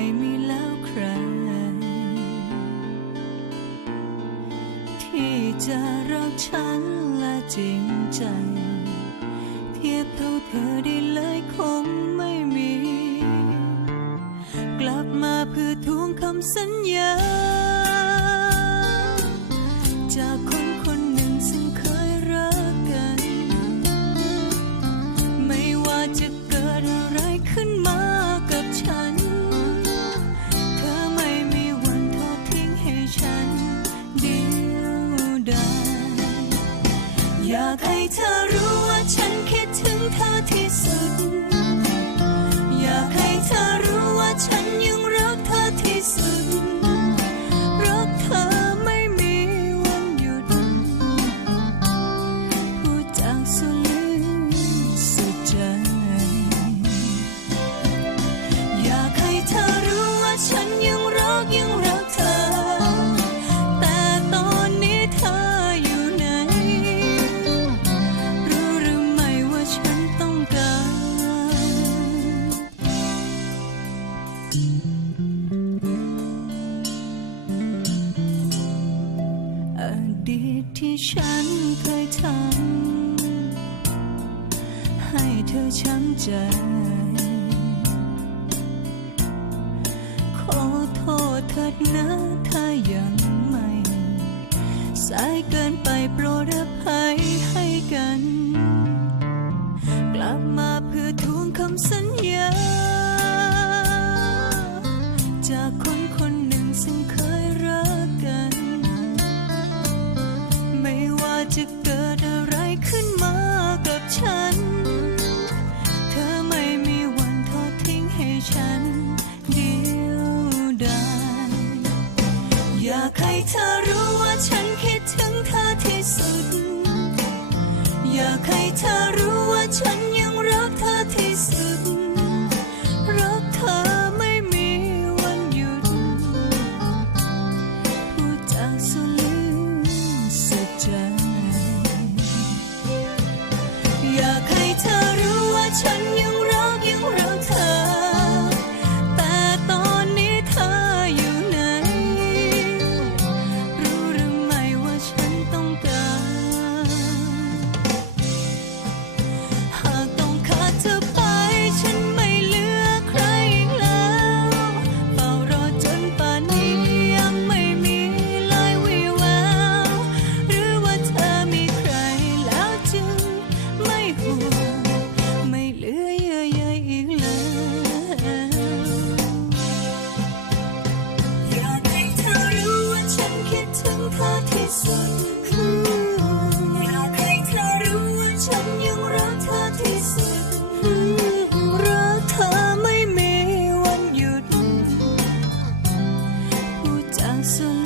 ไม่มีแล้วใครที่จะรักฉันและจริงใจเทียบเท่าเธอได้เลยคงไม่มีกลับมาเพื่อทวงคำสัญญาจากคนคนหนึ่งซึ่งเคยรักกันไม่ว่าจะเกิดอะไรขึ้นมากับฉันเธอไม่มีวันทอดทิ้งให้ฉันเดียวดายอยากให้เธอรู้ว่าฉันคิดถึงเธอที่สุดอยากให้เธอรู้ว่าฉันยังรักเธอที่สุดรักเธอไม่มีวันหยุดพูดจากสุดลึกสุดใจอยากให้เธอรู้ว่าฉันยังรักเธอแต่ตอนนี้เธออยู่ไหนรู้หรือไม่ว่าฉันต้องการอดีตที่ฉันเคยทำให้เธอช้ำใจขอโทษเถิดนะถ้ายังไม่สายเกินไปโปรดอภัยให้กันกลับมาเพื่อทวงคำสัญญาจากคนคนหนึ่งซึ่งเคยรักกันไม่ว่าจะเกิดอะไรขึ้นมากับฉันเธอไม่มีวันทอดทิ้งให้ฉันเดียวดายอยากให้เธอรู้ว่าฉันคิดถึงเธอที่สุดอยากให้เธอรู้ว่าฉันยังรักเธอที่สุดรักเธอไม่มีวันหยุดพูดจากสุดลึกสุดใจอยากให้เธอรู้ว่าฉันยังรักเธอแต่ตอนนี้เธออยู่ไหนรู้หรือไม่ว่าฉันต้องการหากต้องขาดเธอไปฉันไม่เหลือใครอีกแล้วเฝ้ารอจนป่านนี้ยังไม่มีลายวิแววหรือว่าเธอมีใครแล้วจึงไม่ห่วงไม่เหลือเยื่อใยอีกแล้วอยากให้เธอรู้ว่าฉันคิดถึงเธอที่สุดอยากให้เธอรู้ว่าฉันยังรักเธอที่สุดรักเธอไม่มีวันหยุดพูดจากสุด